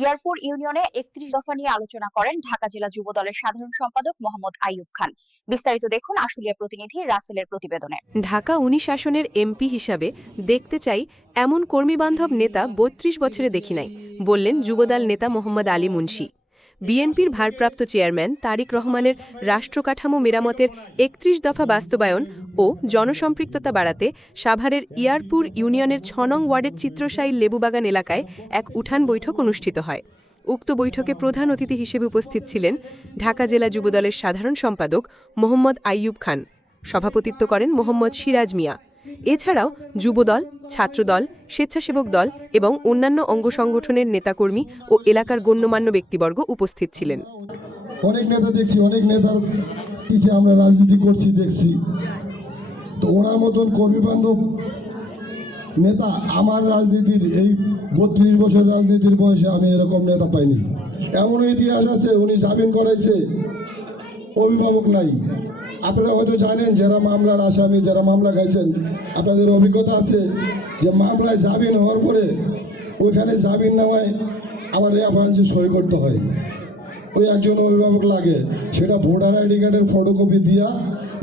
ইয়ারপুর ইউনিয়নে একত্রিশ দফা নিয়ে আলোচনা করেন ঢাকা জেলা যুব দলের সাধারণ সম্পাদক মোহাম্মদ আইয়ুব খান। বিস্তারিত দেখুন আশুলিয়া প্রতিনিধি রাসেলের প্রতিবেদনে। ঢাকা উনিশ আসনের এমপি হিসাবে দেখতে চাই এমন কর্মীবান্ধব নেতা বত্রিশ বছরে দেখি নাই, বললেন যুবদল নেতা মোহাম্মদ আলী মুন্সি। বিএনপির ভারপ্রাপ্ত চেয়ারম্যান তারিক রহমানের রাষ্ট্রকাঠামো মেরামতের একত্রিশ দফা বাস্তবায়ন ও জনসম্পৃক্ততা বাড়াতে সাভারের ইয়ারপুর ইউনিয়নের ছনং ওয়ার্ডের চিত্রসায়ী লেবুবাগান এলাকায় এক উঠান বৈঠক অনুষ্ঠিত হয়। উক্ত বৈঠকে প্রধান অতিথি হিসেবে উপস্থিত ছিলেন ঢাকা জেলা যুবদলের সাধারণ সম্পাদক মোহাম্মদ আইয়ুব খান। সভাপতিত্ব করেন মোহাম্মদ সিরাজ মিয়া। এছাড়াও যুবদল, ছাত্রদল, স্বেচ্ছাসেবক দল এবং অন্যান্য অঙ্গ সংগঠনের নেতাকর্মী ও এলাকার গণ্যমান্য ব্যক্তিবর্গ উপস্থিত ছিলেন। অনেক নেতা দেখছি, অনেক নেতার পিছিয়ে আমরা রাজনীতি করছি, দেখছি। তো ওনার মতন কর্মী বান্ধব নেতা আমার রাজনীতির এই বত্রিশ বছর রাজনীতির বয়সে আমি এরকম নেতা পাইনি। এমন ইতিহাস আছে, উনি জামিন করাইছে, অভিভাবক নাই। আপনারা হয়তো জানেন, যারা মামলার আসামি, যারা মামলা খাইছেন, আপনাদের অভিজ্ঞতা আছে যে মামলায় জামিন হওয়ার পরে ওইখানে জামিন নেওয়ায় আবার রেফারেন্সে সই করতে হয়। ওই একজন অভিভাবক লাগে, সেটা ভোটার আইডি কার্ডের ফটোকপি দিয়া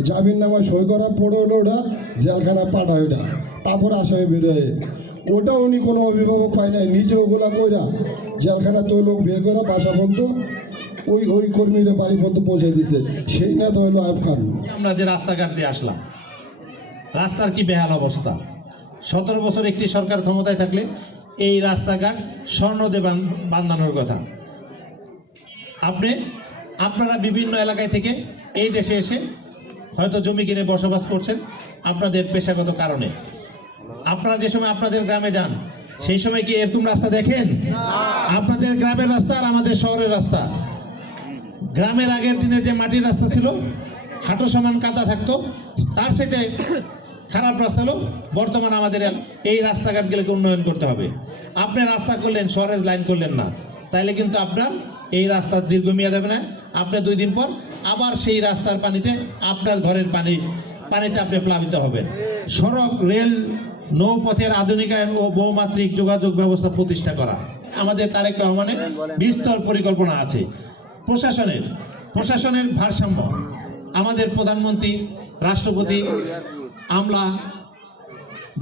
জামিন নামা সই করা পড়ে হলো ওটা জেলখানা পাঠায় ওটা, তারপর আসামি বের বেরোয় ওটা উনি কোনো অভিভাবক পায় নাই, নিজে ওগুলা কইরা জেলখানা তো লোক বের করে বাসা পর্যন্ত ওই ওই কর্মীরা বাড়ি পর্যন্ত পৌঁছে দিছে। সেই না তো হলো আয়ব খান আমরা যে রাস্তাঘাট দিয়ে আসলাম রাস্তার কি বেহাল অবস্থা? সতেরো বছর একটি সরকার ক্ষমতায় থাকলে এই রাস্তাঘাট স্বর্ণদে বান- বান্ধানোর কথা। আপনি আপনারা বিভিন্ন এলাকায় থেকে এই দেশে এসে হয়তো জমি কিনে বসবাস করছেন আপনাদের পেশাগত কারণে। আপনারা যে সময় আপনাদের গ্রামে যান সেই সময় কি এরকম রাস্তা দেখেন? আপনাদের গ্রামের রাস্তা আর আমাদের শহরের রাস্তা? গ্রামের আগের দিনের যে মাটির রাস্তা ছিল হাঁটু সমান কাদা থাকতো, তার সাথে খারাপ রাস্তা হলো, বর্তমান আমাদের এই রাস্তাঘাটগুলোকে উন্নয়ন করতে হবে? আপনি রাস্তা করলেন সরেজ লাইন করলেন না। তাইলে কিন্তু আপনার এই রাস্তা দীর্ঘমেয়াদ হবে না। আপনি দুই দিন পর আবার সেই রাস্তার পানিতে আপনার ঘরের পানি, পানিতে আপনি প্লাবিত হবেন। সড়ক, রেল, নৌপথের আধুনিকায়ন ও বহুমাত্রিক যোগাযোগ ব্যবস্থা প্রতিষ্ঠা করা। আমাদের তারেক রহমানের বিস্তর পরিকল্পনা আছে। প্রশাসনের প্রশাসনের ভারসাম্য। আমাদের প্রধানমন্ত্রী, রাষ্ট্রপতি, আমলা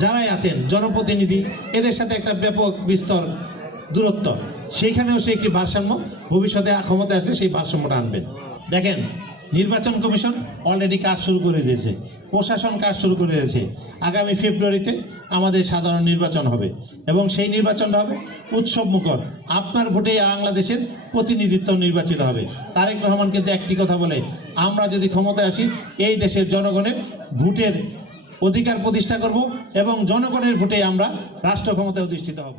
যারাই আছেন, জনপ্রতিনিধি, এদের সাথে একটা ব্যাপক বিস্তর দূরত্ব। সেইখানেও সে একটি ভারসাম্য, ভবিষ্যতে ক্ষমতা আসলে সেই ভারসাম্যটা আনবেন। দেখেন নির্বাচন কমিশন অলরেডি কাজ শুরু করে দিয়েছে। প্রশাসন কাজ শুরু করে দিয়েছে। আগামী ফেব্রুয়ারিতে আমাদের সাধারণ নির্বাচন হবে এবং সেই নির্বাচনটা হবে উৎসব মুখর আপনার ভোটে বাংলাদেশের প্রতিনিধিত্ব নির্বাচিত হবে। তারেক রহমান কিন্তু একটি কথা বলে, আমরা যদি ক্ষমতায় আসি, এই দেশের জনগণের ভোটের অধিকার প্রতিষ্ঠা করব এবং জনগণের ভোটে আমরা রাষ্ট্র ক্ষমতায় অধিষ্ঠিত হব।